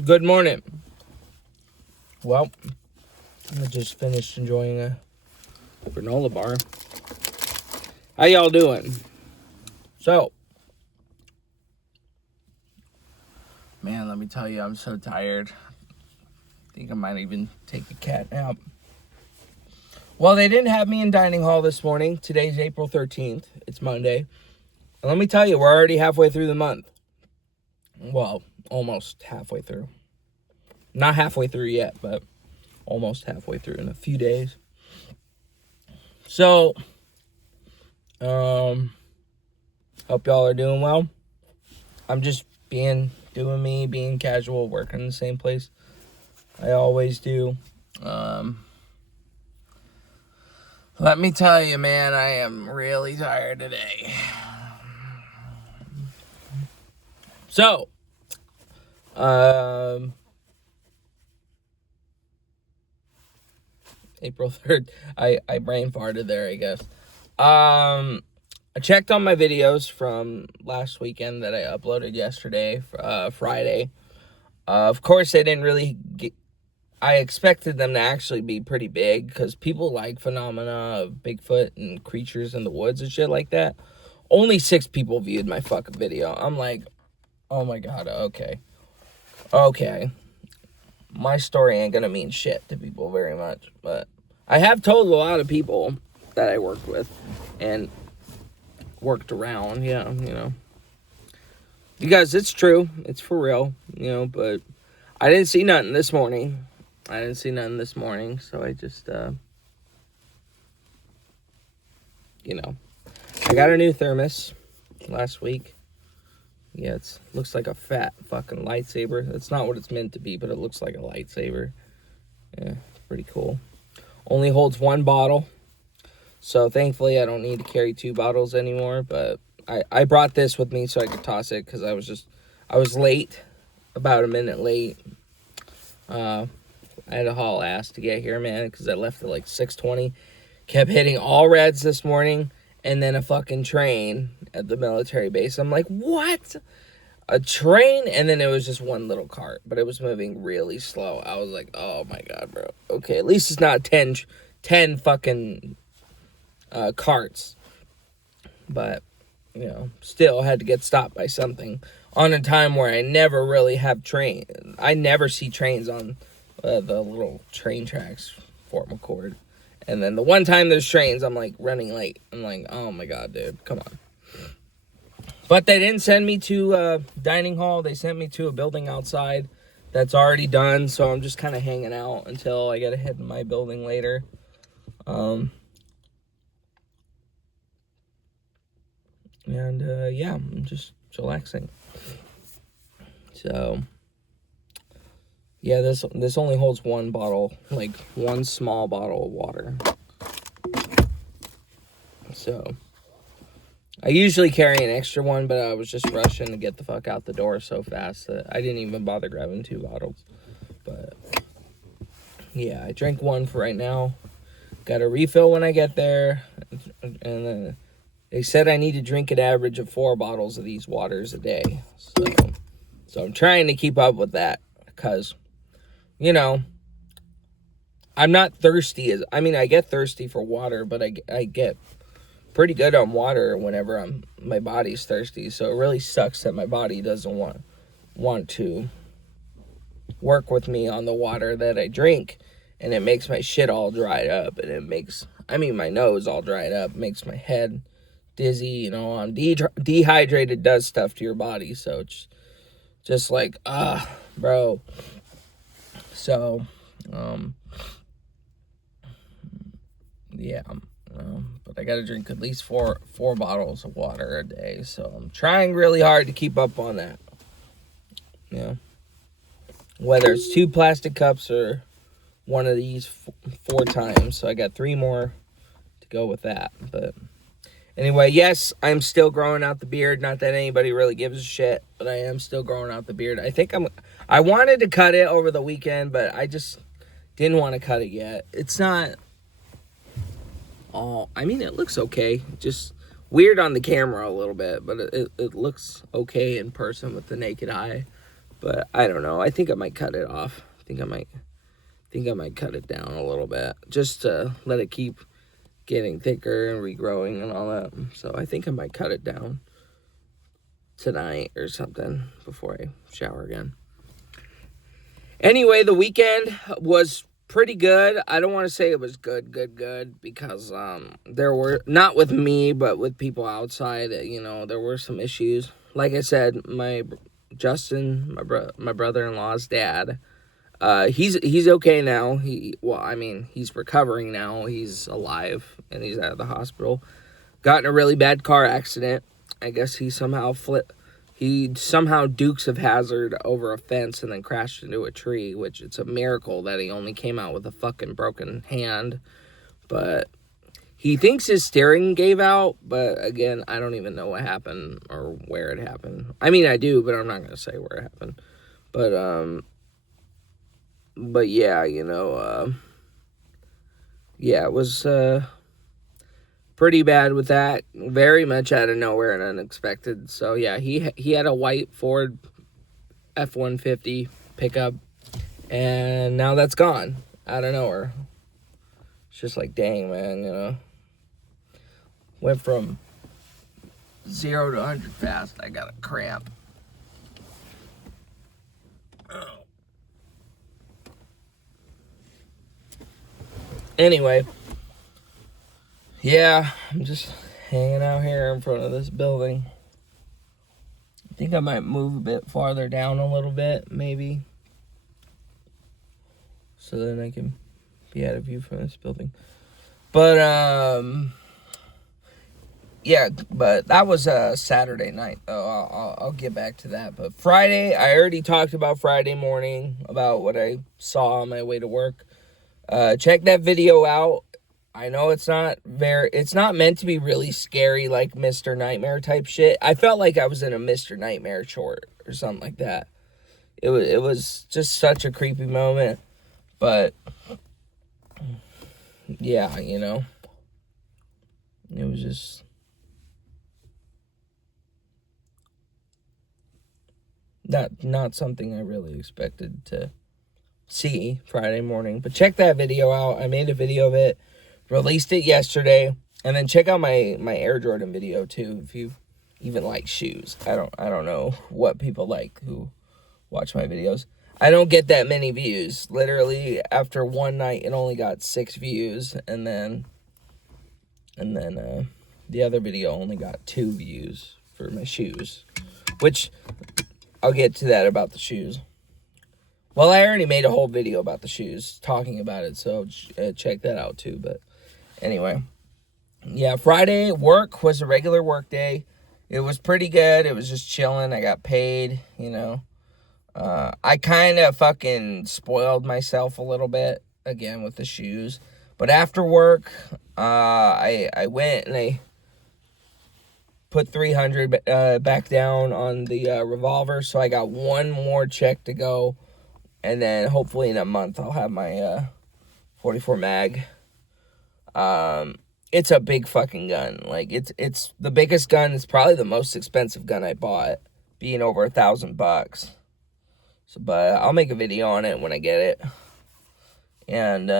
Good morning. Well, I just finished enjoying a granola bar. How y'all doing? So, man, let me tell you, I'm so tired. I think I might even take a cat nap. Well, they didn't have me in dining hall this morning. Today's April 13th. It's Monday. And let me tell you, we're already halfway through the month. Well, almost halfway through. Not halfway through yet, but almost halfway through in a few days. So, hope y'all are doing well. I'm just being casual, working in the same place I always do. Let me tell you, man, I am really tired today. So, April 3rd, I brain farted there, I guess. I checked on my videos from last weekend that I uploaded yesterday, Friday. Of course, they didn't really I expected them to actually be pretty big because people like phenomena of Bigfoot and creatures in the woods and shit like that. Only 6 people viewed my fucking video. I'm like, oh my god, okay. My story ain't gonna mean shit to people very much, but I have told a lot of people that I worked with and worked around, because it's true, it's for real, but I didn't see nothing this morning. So I just, I got a new thermos last week. Yeah, it looks like a fat fucking lightsaber. That's not what it's meant to be, but it looks like a lightsaber. Yeah, pretty cool. Only holds 1 bottle. So thankfully I don't need to carry 2 bottles anymore, but I brought this with me so I could toss it because I was late, about a minute late. I had to haul ass to get here, man, because I left at like 6:20. Kept hitting all reds this morning, and then a fucking train at the military base. I'm like, what? A train? And then it was just one little cart, but it was moving really slow. I was like, oh my god, bro. Okay, at least it's not 10 fucking carts. But, still had to get stopped by something on a time where I never really have I never see trains on the little train tracks, Fort McCord. And then the one time there's trains, I'm like running late. I'm like, oh my god, dude, come on. But they didn't send me to dining hall. They sent me to a building outside that's already done. So I'm just kind of hanging out until I get to head to my building later. Yeah, I'm just chillaxing. So, yeah, this only holds 1 bottle, like 1 small bottle of water. So, I usually carry an extra one, but I was just rushing to get the fuck out the door so fast that I didn't even bother grabbing 2 bottles. But, yeah, I drank 1 for right now. Got a refill when I get there. And then they said I need to drink an average of 4 bottles of these waters a day. So I'm trying to keep up with that because, I'm not thirsty. I get thirsty for water, but I get pretty good on water whenever my body's thirsty. So it really sucks that my body doesn't want to work with me on the water that I drink, and it makes my shit all dried up, and it makes my nose all dried up, makes my head dizzy. I'm dehydrated, does stuff to your body. So it's just like, bro. So yeah, but I gotta drink at least four bottles of water a day. So I'm trying really hard to keep up on that. Whether it's 2 plastic cups or one of these 4 times. So I got 3 more to go with that. But anyway, yes, I'm still growing out the beard. Not that anybody really gives a shit, but I am still growing out the beard. I wanted to cut it over the weekend, but I just didn't want to cut it yet. It's not it looks okay. Just weird on the camera a little bit, but it looks okay in person with the naked eye. But I don't know. I think I might cut it off. I think I might cut it down a little bit just to let it keep getting thicker and regrowing and all that. So I think I might cut it down tonight or something before I shower again. Anyway, the weekend was pretty good. I don't want to say it was good because there were, not with me, but with people outside, there were some issues. Like I said, Justin, my brother-in-law's dad, he's okay now. He's recovering now. He's alive and he's out of the hospital. Got in a really bad car accident. I guess he somehow Dukes of Hazzard over a fence and then crashed into a tree, which it's a miracle that he only came out with a fucking broken hand. But he thinks his steering gave out, but again, I don't even know what happened or where it happened. I mean, I do, but I'm not going to say where it happened. But yeah, it was pretty bad with that. Very much out of nowhere and unexpected. So yeah, he had a white Ford F-150 pickup, and now that's gone out of nowhere. It's just like, dang, man, went from 0 to 100 fast. I got a cramp. Anyway, yeah, I'm just hanging out here in front of this building. I think I might move a bit farther down a little bit, maybe, so then I can be out of view from this building. But, yeah, but that was a Saturday night. I'll get back to that. But Friday, I already talked about Friday morning, about what I saw on my way to work. Check that video out. I know it's not meant to be really scary, like Mr. Nightmare type shit. I felt like I was in a Mr. Nightmare short or something like that. It was just such a creepy moment. But yeah, it was just not something I really expected to see Friday morning. But check that video out. I made a video of it, released it yesterday, and then check out my Air Jordan video too if you even like shoes. I don't know what people like who watch my videos. I don't get that many views. Literally after one night it only got 6 views, and then the other video only got 2 views for my shoes, which I'll get to that about the shoes. Well, I already made a whole video about the shoes, talking about it, so check that out too. But anyway, yeah, Friday work was a regular work day. It was pretty good. It was just chilling. I got paid, I kind of fucking spoiled myself a little bit, again, with the shoes. But after work, I went and I put $300 back down on the revolver, so I got one more check to go. And then hopefully in a month I'll have my 44 mag. It's a big fucking gun. Like it's the biggest gun. It's probably the most expensive gun I bought, being over $1,000. So, but I'll make a video on it when I get it. And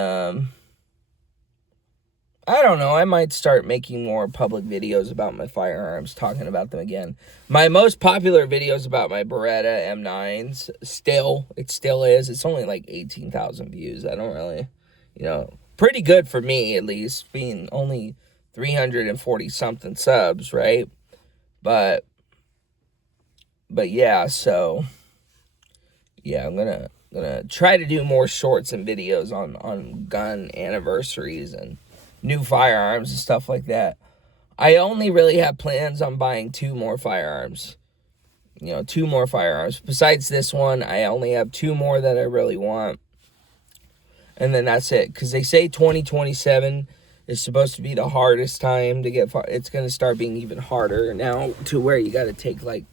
I don't know, I might start making more public videos about my firearms, talking about them again. My most popular videos about my Beretta M9s, it still is. It's only like 18,000 views. I don't really, pretty good for me, at least, being only 340 something subs, right? But yeah, so yeah, I'm gonna try to do more shorts and videos on gun anniversaries and new firearms and stuff like that. I only really have plans on buying 2 more firearms. 2 more firearms. Besides this one, I only have 2 more that I really want. And then that's it. Because they say 2027 is supposed to be the hardest time to get it's going to start being even harder now, to where you got to take like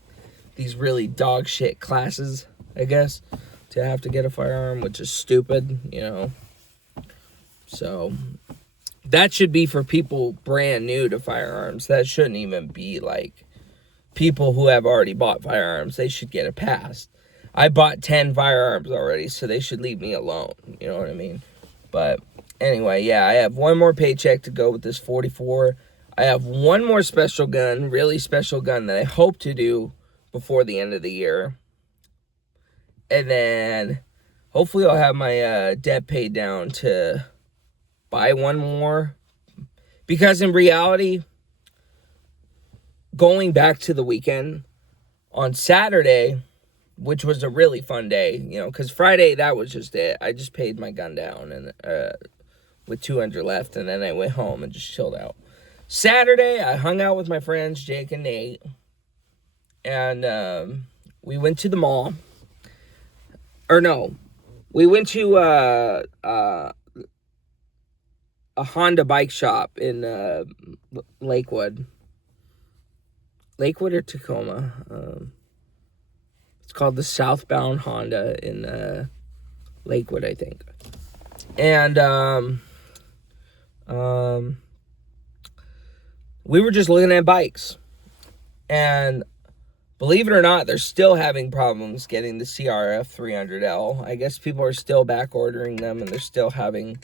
these really dog shit classes, I guess, to have to get a firearm, which is stupid, So that should be for people brand new to firearms. That shouldn't even be like people who have already bought firearms. They should get it passed. I bought 10 firearms already, so they should leave me alone. You know what I mean? But anyway, yeah, I have one more paycheck to go with this 44. I have one more special gun, really special gun that I hope to do before the end of the year. And then hopefully I'll have my debt paid down to buy one more. Because in reality, going back to the weekend, on Saturday, which was a really fun day, you know, because Friday, that was just it. I just paid my gun down and with 200 left, and then I went home and just chilled out. Saturday, I hung out with my friends, Jake and Nate, and we went to the mall. Or no, we went to a Honda bike shop in Lakewood. Lakewood or Tacoma? It's called the Southbound Honda in Lakewood, I think. And we were just looking at bikes. And believe it or not, they're still having problems getting the CRF 300L. I guess people are still back ordering them, and they're still having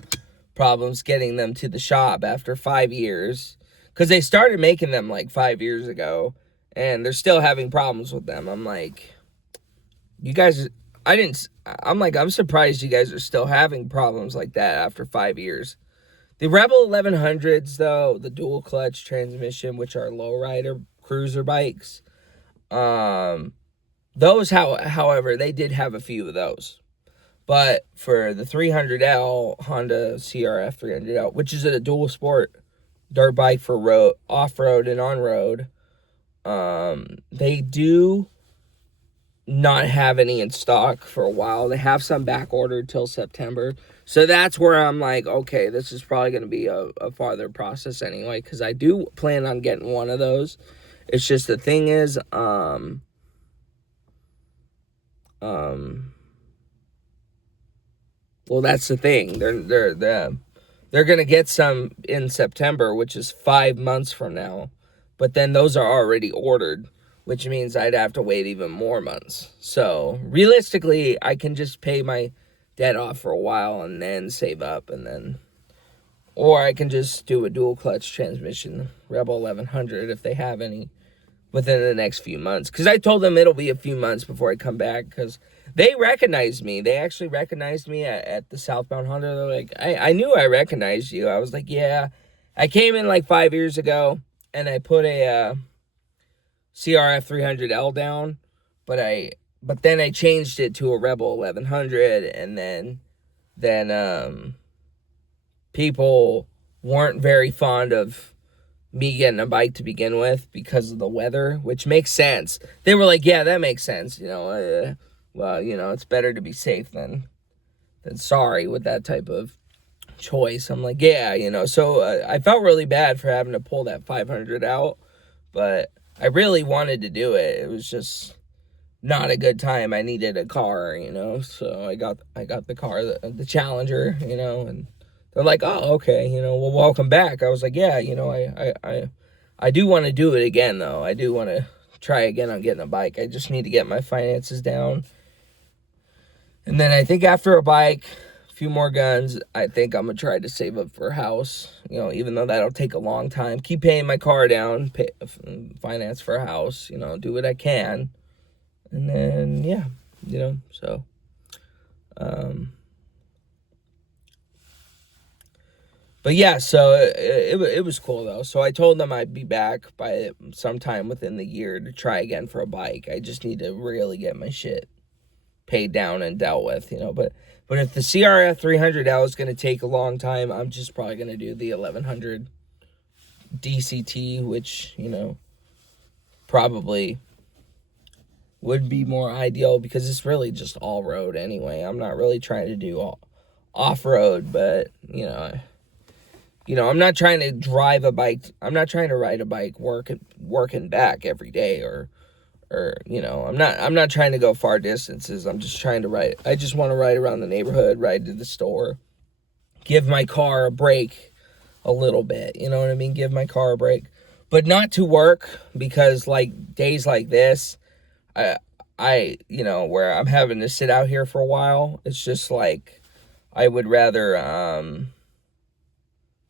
problems getting them to the shop after 5 years. Because they started making them like 5 years ago, and they're still having problems with them. I'm like, you guys, I'm surprised you guys are still having problems like that after 5 years. The Rebel 1100s, though, the dual clutch transmission, which are lowrider cruiser bikes, those, however, they did have a few of those. But for the 300L, Honda CRF 300L, which is a dual sport dirt bike for road, off-road and on-road, they do not have any in stock for a while. They have some back ordered till September. So that's where I'm like, okay, this is probably going to be a farther process anyway, because I do plan on getting one of those. It's just the thing is, well, that's the thing. They're going to get some in September, which is 5 months from now. But then those are already ordered, which means I'd have to wait even more months. So realistically, I can just pay my debt off for a while and then save up, and then, or I can just do a dual clutch transmission Rebel 1100 if they have any within the next few months. Because I told them it'll be a few months before I come back, because they recognized me. They actually recognized me at the Southbound Honda. They're like, I knew I recognized you. I was like, yeah, I came in like 5 years ago, and I put a CRF 300L down, but then I changed it to a Rebel 1100, and then people weren't very fond of me getting a bike to begin with because of the weather, which makes sense. They were like, yeah, that makes sense, you know, well, you know, it's better to be safe than sorry with that type of choice. I'm like, yeah, you know, so I felt really bad for having to pull that 500 out, but I really wanted to do it. It was just not a good time. I needed a car, you know, so I got the car, the Challenger, you know, and they're like, oh, okay, you know, well, welcome back. I was like, yeah, you know, I do want to do it again, though. I do want to try again on getting a bike. I just need to get my finances down. And then I think after a bike, a few more guns, I think I'm going to try to save up for a house, you know, even though that'll take a long time. Keep paying my car down, pay, finance for a house, you know, do what I can. And then, yeah, you know, so, but yeah, so it was cool, though. So I told them I'd be back by sometime within the year to try again for a bike. I just need to really get my shit paid down and dealt with, you know. But if the CRF 300L is going to take a long time, I'm just probably going to do the 1100 DCT, which, you know, probably would be more ideal because it's really just all road anyway. I'm not really trying to do all off-road, but, you know, I'm not trying to drive a bike. I'm not trying to ride a bike working back every day or, you know, I'm not trying to go far distances. I'm just trying to ride. I just want to ride around the neighborhood, ride to the store, give my car a break a little bit. You know what I mean? Give my car a break, but not to work because like days like this, where I'm having to sit out here for a while, it's just like, I would rather,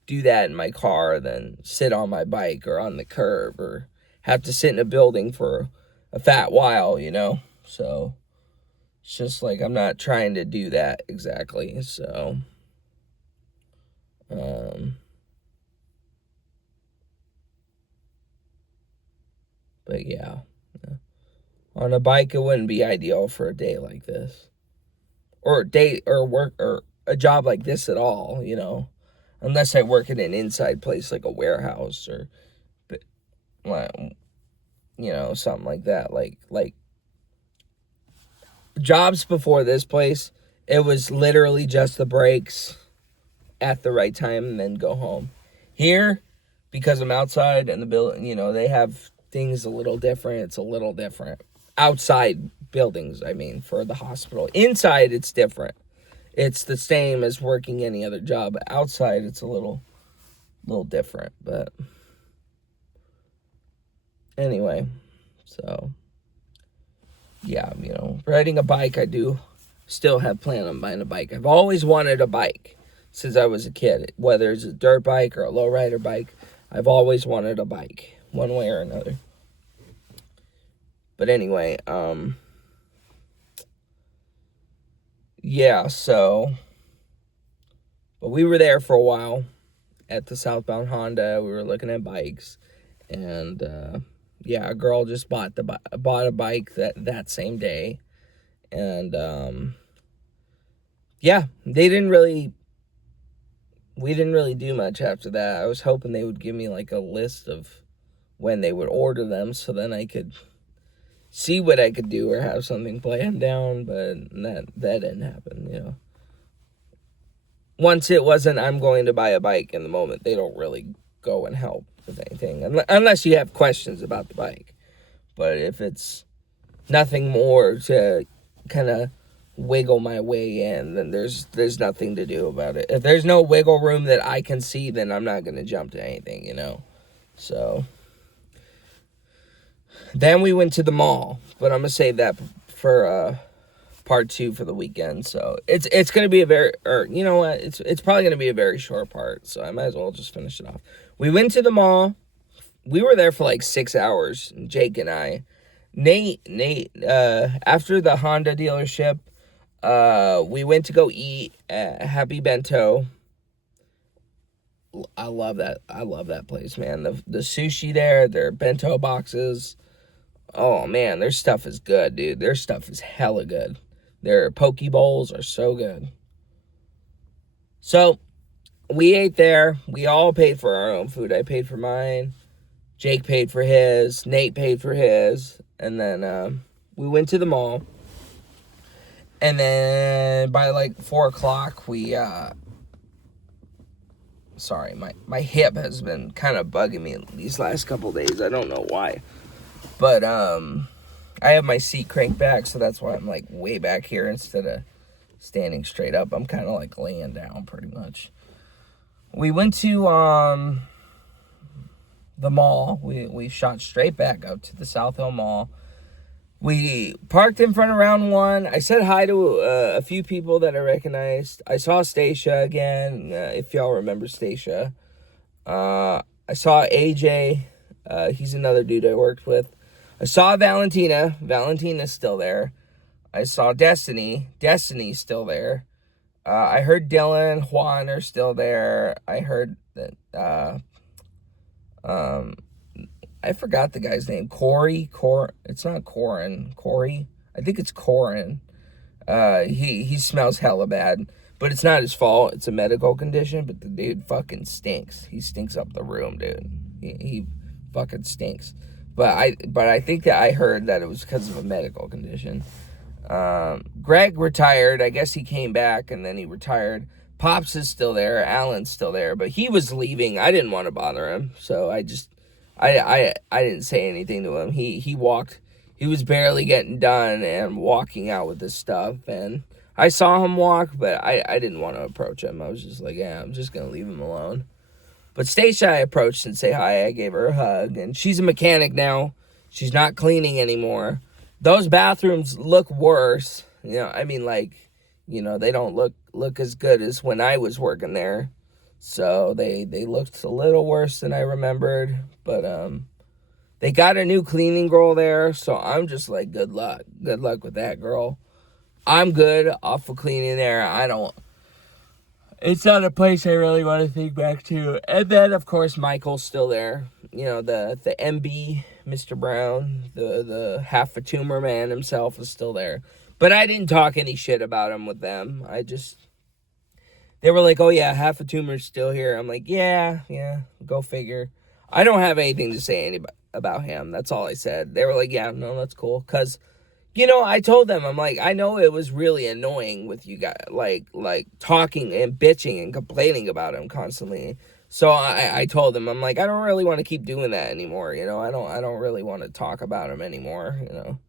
do that in my car than sit on my bike or on the curb or have to sit in a building for a fat while, So it's just like I'm not trying to do that exactly. So but yeah. On a bike it wouldn't be ideal for a day like this. Or a day or work or a job like this at all, Unless I work in an inside place like a warehouse or, something like that. Like jobs before this place, it was literally just the breaks at the right time and then go home. Here, because I'm outside and the building, they have things a little different. It's a little different. Outside buildings, I mean, for the hospital. Inside, it's different. It's the same as working any other job. But outside, it's a little different. But anyway, so yeah, riding a bike, I do still have plan on buying a bike. I've always wanted a bike since I was a kid. Whether it's a dirt bike or a lowrider bike, I've always wanted a bike, one way or another. But anyway, yeah, but we were there for a while at the Southbound Honda. We were looking at bikes, and yeah, a girl just bought a bike that same day, and yeah, we didn't really do much after that. I was hoping they would give me like a list of when they would order them, so then I could see what I could do or have something planned down, but that didn't happen, Once it wasn't, I'm going to buy a bike in the moment, they don't really go and help with anything, unless you have questions about the bike. But if it's nothing more to kind of wiggle my way in, then there's nothing to do about it. If there's no wiggle room that I can see, then I'm not going to jump to anything, So then we went to the mall, but I'm gonna save that for part 2 for the weekend. So it's gonna be you know what? It's probably gonna be a very short part. So I might as well just finish it off. We went to the mall. We were there for like 6 hours. Jake and I, Nate. After the Honda dealership, we went to go eat at Happy Bento. I love that place, man. The sushi there, their bento boxes. Oh, man, their stuff is good, dude. Their stuff is hella good. Their poke bowls are so good. So, we ate there. We all paid for our own food. I paid for mine. Jake paid for his. Nate paid for his. And then we went to the mall. And then by like 4 o'clock, we... Sorry, my hip has been kind of bugging me these last couple days. I don't know why. But, I have my seat cranked back, so that's why I'm, like, way back here instead of standing straight up. I'm kind of, like, laying down pretty much. We went to, the mall. We shot straight back up to the South Hill Mall. We parked in front of Round One. I said hi to a few people that I recognized. I saw Stacia again, if y'all remember Stacia. I saw AJ. He's another dude I worked with. I saw Valentina. Valentina's still there. I saw Destiny. Destiny's still there. I heard Dylan, Juan are still there. I heard that, I forgot the guy's name. Corey. It's not Corin. Corey. I think it's Corin. He smells hella bad. But it's not his fault. It's a medical condition. But the dude fucking stinks. He stinks up the room, dude. He fucking stinks. But I think that I heard that it was because of a medical condition. Greg retired. I guess he came back and then he retired. Pops is still there. Alan's still there. But he was leaving. I didn't want to bother him. So I didn't say anything to him. He walked. He was barely getting done and walking out with his stuff. And I saw him walk, but I didn't want to approach him. I was just like, yeah, I'm just going to leave him alone. But Stacia I approached and say hi. I gave her a hug. And she's a mechanic now. She's not cleaning anymore. those bathrooms look worse. You know, I mean, like, you know, they don't look as good as when I was working there. So they looked a little worse than I remembered. But they got a new cleaning girl there, so I'm just like, good luck. Good luck with that girl. I'm good off of cleaning there. It's not a place I really want to think back to. And then, of course, Michael's still there. You know, the MB, Mr. Brown, the half a tumor man himself is still there. But I didn't talk any shit about him with them. They were like, oh yeah, half a tumor's still here. I'm like, yeah, go figure. I don't have anything to say about him. That's all I said. They were like, yeah, no, that's cool. Because, you know, I told them, I'm like, I know it was really annoying with you guys, like talking and bitching and complaining about him constantly. So I told them, I'm like, I don't really want to keep doing that anymore. You know, I don't really want to talk about him anymore, you know.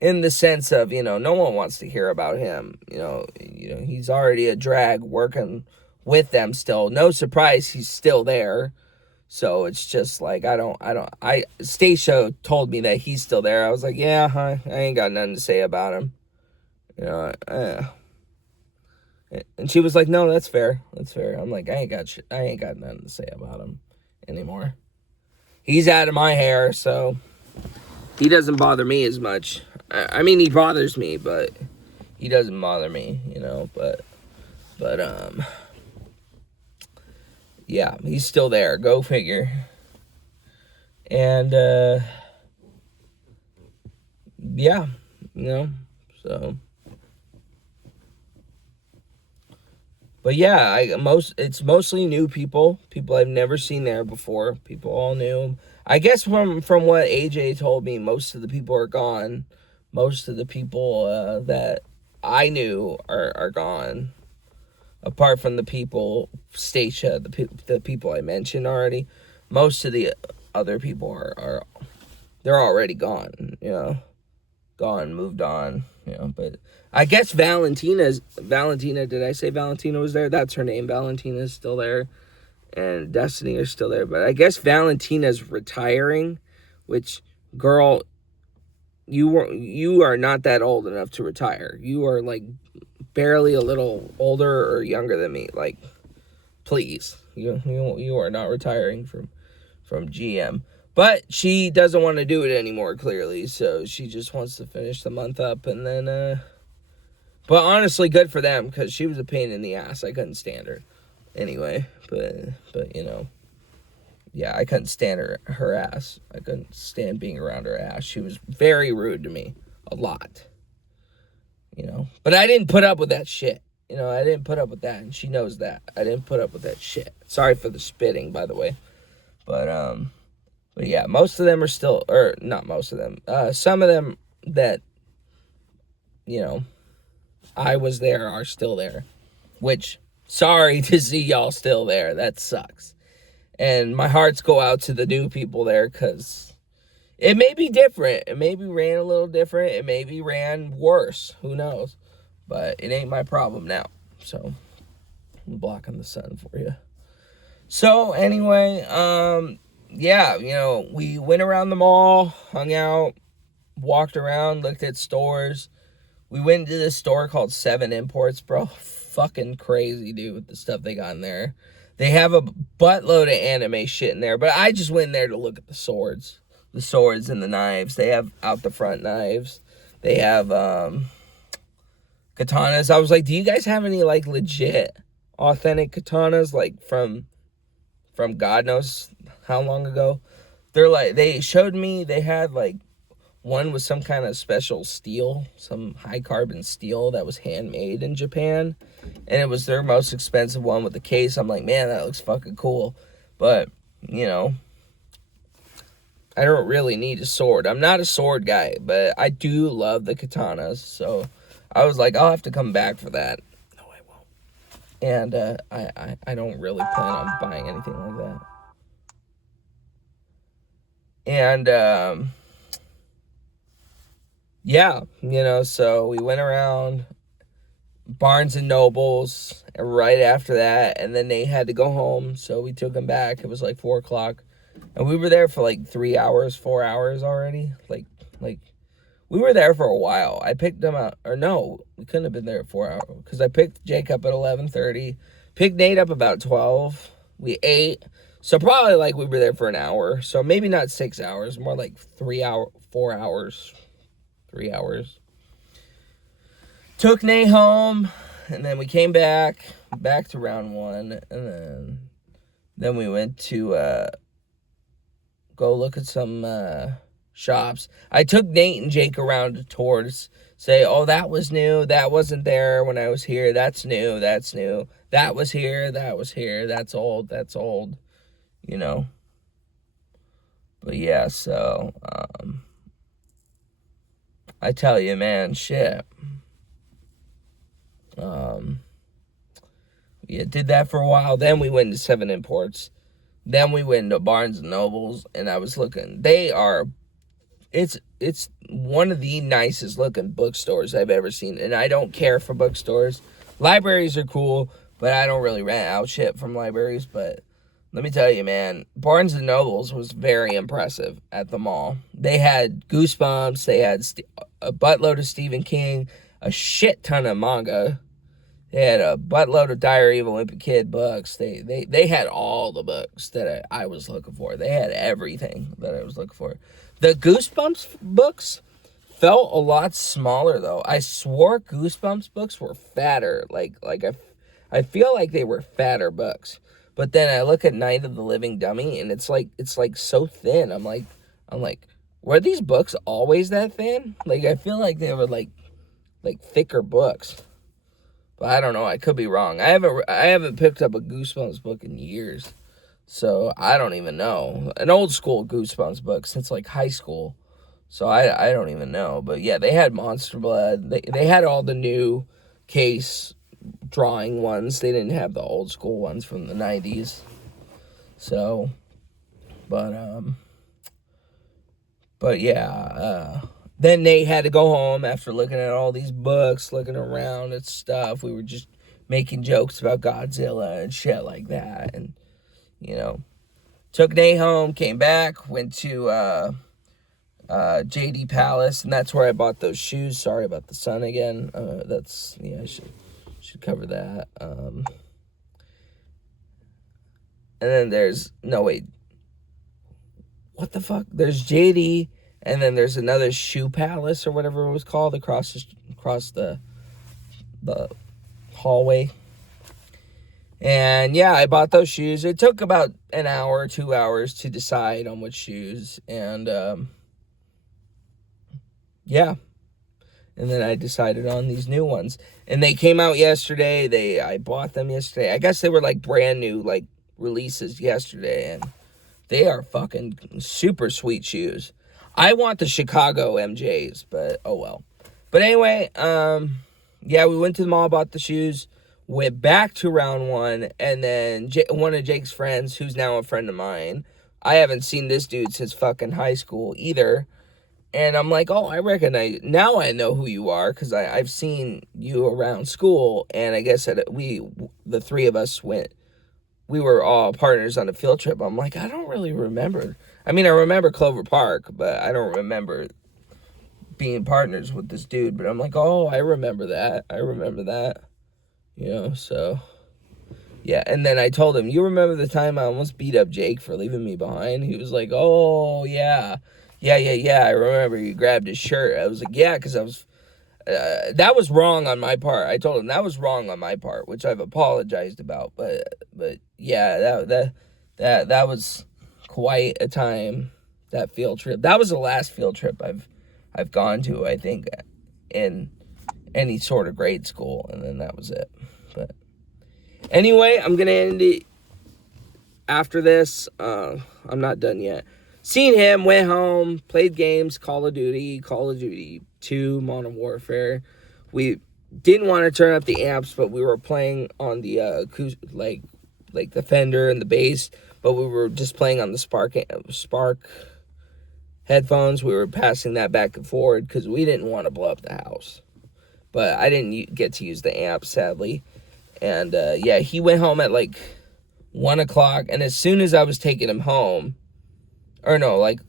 In the sense of, you know, no one wants to hear about him. You know, he's already a drag working with them still. No surprise, he's still there. So it's just like, Stacia told me that he's still there. I was like, yeah, I ain't got nothing to say about him. You know, and she was like, no, that's fair. That's fair. I'm like, I ain't got nothing to say about him anymore. He's out of my hair, so he doesn't bother me as much. I mean, he bothers me, but he doesn't bother me, you know, but, yeah, he's still there. Go figure. And, yeah, you know, so. But yeah, it's mostly new people I've never seen there before. People all new. I guess from what AJ told me, most of the people are gone. Most of the people that I knew are gone. Apart from the people, Stacia, the people I mentioned already. Most of the other people are they're already gone, you know. Gone, moved on, you know, but I guess Valentina, did I say Valentina was there? That's her name. Valentina's still there, and Destiny is still there, but I guess Valentina's retiring, which, girl, you are not that old enough to retire. You are, like, barely a little older or younger than me. Like, please, you are not retiring from GM. But she doesn't want to do it anymore, clearly, so she just wants to finish the month up, and then, but honestly, good for them, because she was a pain in the ass. I couldn't stand her. Anyway, but you know, yeah, I couldn't stand her ass. I couldn't stand being around her ass. She was very rude to me, a lot, you know, but I didn't put up with that shit. You know, I didn't put up with that, and she knows that. I didn't put up with that shit. Sorry for the spitting, by the way, but yeah, most of them are still, or not most of them, some of them that, you know, I was there are still there, which, sorry to see y'all still there. That sucks. And my hearts go out to the new people there, because it may be different. It maybe ran a little different. It maybe ran worse. Who knows? But it ain't my problem now. So, I'm blocking the sun for you. So, anyway, yeah, you know, we went around the mall, hung out, walked around, looked at stores. We went to this store called 7 Imports, bro. Fucking crazy, dude, with the stuff they got in there. They have a buttload of anime shit in there, but I just went in there to look at the swords. The swords and the knives. They have out-the-front knives. They have, katanas. I was like, do you guys have any, like, legit, authentic katanas, like, from God knows how long ago? They're like, they showed me, they had, like, one was some kind of special steel, some high carbon steel that was handmade in Japan, and it was their most expensive one with the case. I'm like, man, that looks fucking cool. But, you know, I don't really need a sword. I'm not a sword guy, but I do love the katanas, so I was like, I'll have to come back for that. No, I won't. And I don't really plan on buying anything like that. And yeah, you know, so we went around Barnes and Nobles right after that, and then they had to go home, so we took them back. It was like 4 o'clock, and we were there for like 3 hours, 4 hours already. Like We were there for a while. I picked them up, or no, we couldn't have been there at 4 hours, because I picked Jake up at 11:30, picked Nate up about 12. We ate, so probably like we were there for an hour. So maybe not 6 hours, more like 4 hours, 3 hours. Took Nate home, and then we came back to round one, and then we went to go look at some shops. I took Nate and Jake around to tours, say, oh, that was new, that wasn't there when I was here, that's new, that was here, that's old, you know. But yeah, so I tell you, man, shit. Yeah, did that for a while. Then we went to 7 Imports. Then we went to Barnes and Nobles, and I was looking. It's one of the nicest looking bookstores I've ever seen, and I don't care for bookstores. Libraries are cool, but I don't really rent out shit from libraries. But let me tell you, man, Barnes and Nobles was very impressive at the mall. They had Goosebumps. They had a buttload of Stephen King, a shit ton of manga. They had a buttload of Diary of a Wimpy Kid books. They had all the books that I was looking for. They had everything that I was looking for. The Goosebumps books felt a lot smaller, though. I swore Goosebumps books were fatter. I feel like they were fatter books. But then I look at Night of the Living Dummy, and it's like so thin. I'm like, were these books always that thin? Like, I feel like they were like thicker books. But I don't know. I could be wrong. I haven't picked up a Goosebumps book in years, so I don't even know. An old school Goosebumps book since like high school, so I don't even know. But yeah, they had Monster Blood. They had all the new case drawing ones. They didn't have the old school ones from the 90s. So, but yeah. Then Nate had to go home after looking at all these books, looking around at stuff. We were just making jokes about Godzilla and shit like that. And, you know, took Nate home, came back, went to JD Palace, and that's where I bought those shoes. Sorry about the sun again. I should cover that. And then what the fuck? There's JD. And then there's another Shoe Palace or whatever it was called across the hallway. And yeah, I bought those shoes. It took about an hour, 2 hours to decide on which shoes. And yeah. And then I decided on these new ones. And they came out yesterday. I bought them yesterday. I guess they were like brand new, like releases yesterday. And they are fucking super sweet shoes. I want the Chicago MJs, but oh well. But anyway, yeah, we went to the mall, bought the shoes, went back to round one, and then one of Jake's friends, who's now a friend of mine, I haven't seen this dude since fucking high school either. And I'm like, oh, I recognize, now I know who you are, because I've seen you around school, and I guess that the three of us we were all partners on a field trip. I'm like, I don't really remember. I mean, I remember Clover Park, but I don't remember being partners with this dude. But I'm like, oh, I remember that. You know, so, yeah. And then I told him, you remember the time I almost beat up Jake for leaving me behind? He was like, oh, yeah. Yeah, I remember you grabbed his shirt. I was like, yeah, because I was... that was wrong on my part. I told him that was wrong on my part, which I've apologized about. But yeah, that was quite a time. That field trip. That was the last field trip I've gone to, I think, in any sort of grade school, and then that was it. But anyway, I'm gonna end it after this. I'm not done yet. Seen him, went home, played games, Call of Duty 2, Modern Warfare. We didn't want to turn up the amps, but we were playing on the like the Fender and the bass, but we were just playing on the Spark headphones. We were passing that back and forward because we didn't want to blow up the house. But I didn't get to use the amp, sadly. And yeah, he went home at like 1 o'clock, and as soon as I was taking him home, or no, like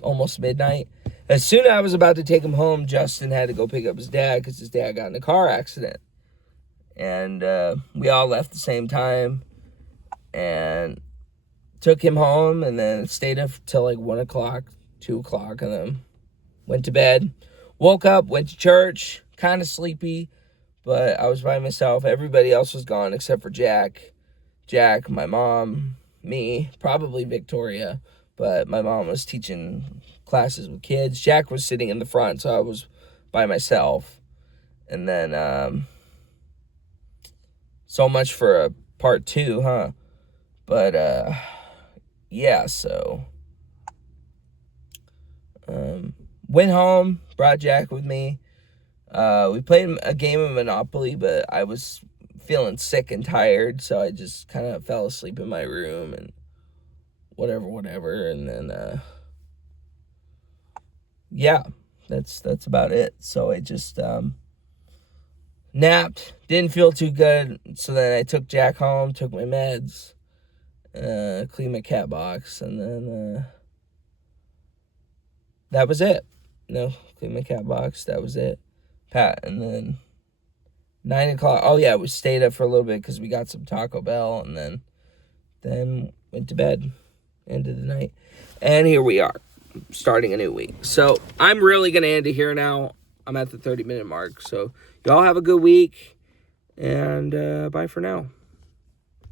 almost midnight. As soon as I was about to take him home, Justin had to go pick up his dad because his dad got in a car accident. And we all left the same time and took him home, and then stayed up till like 1 o'clock, 2 o'clock, and then went to bed. Woke up, went to church, kind of sleepy, but I was by myself. Everybody else was gone except for Jack. Jack, my mom, me, probably Victoria, but my mom was teaching classes with kids. Jack was sitting in the front, so I was by myself. And then, so much for a part 2, huh? But, yeah, so, went home, brought Jack with me. We played a game of Monopoly, but I was feeling sick and tired, so I just kind of fell asleep in my room and whatever. And then, yeah, that's about it. So I just, napped, didn't feel too good, so then I took Jack home, took my meds, cleaned my cat box, and then, that was it. Cleaned my cat box, that was it. And then 9 o'clock, oh yeah, we stayed up for a little bit because we got some Taco Bell, and then went to bed, end of the night. And here we are, starting a new week. So I'm really going to end it here now. I'm at the 30-minute mark. So y'all have a good week, and bye for now.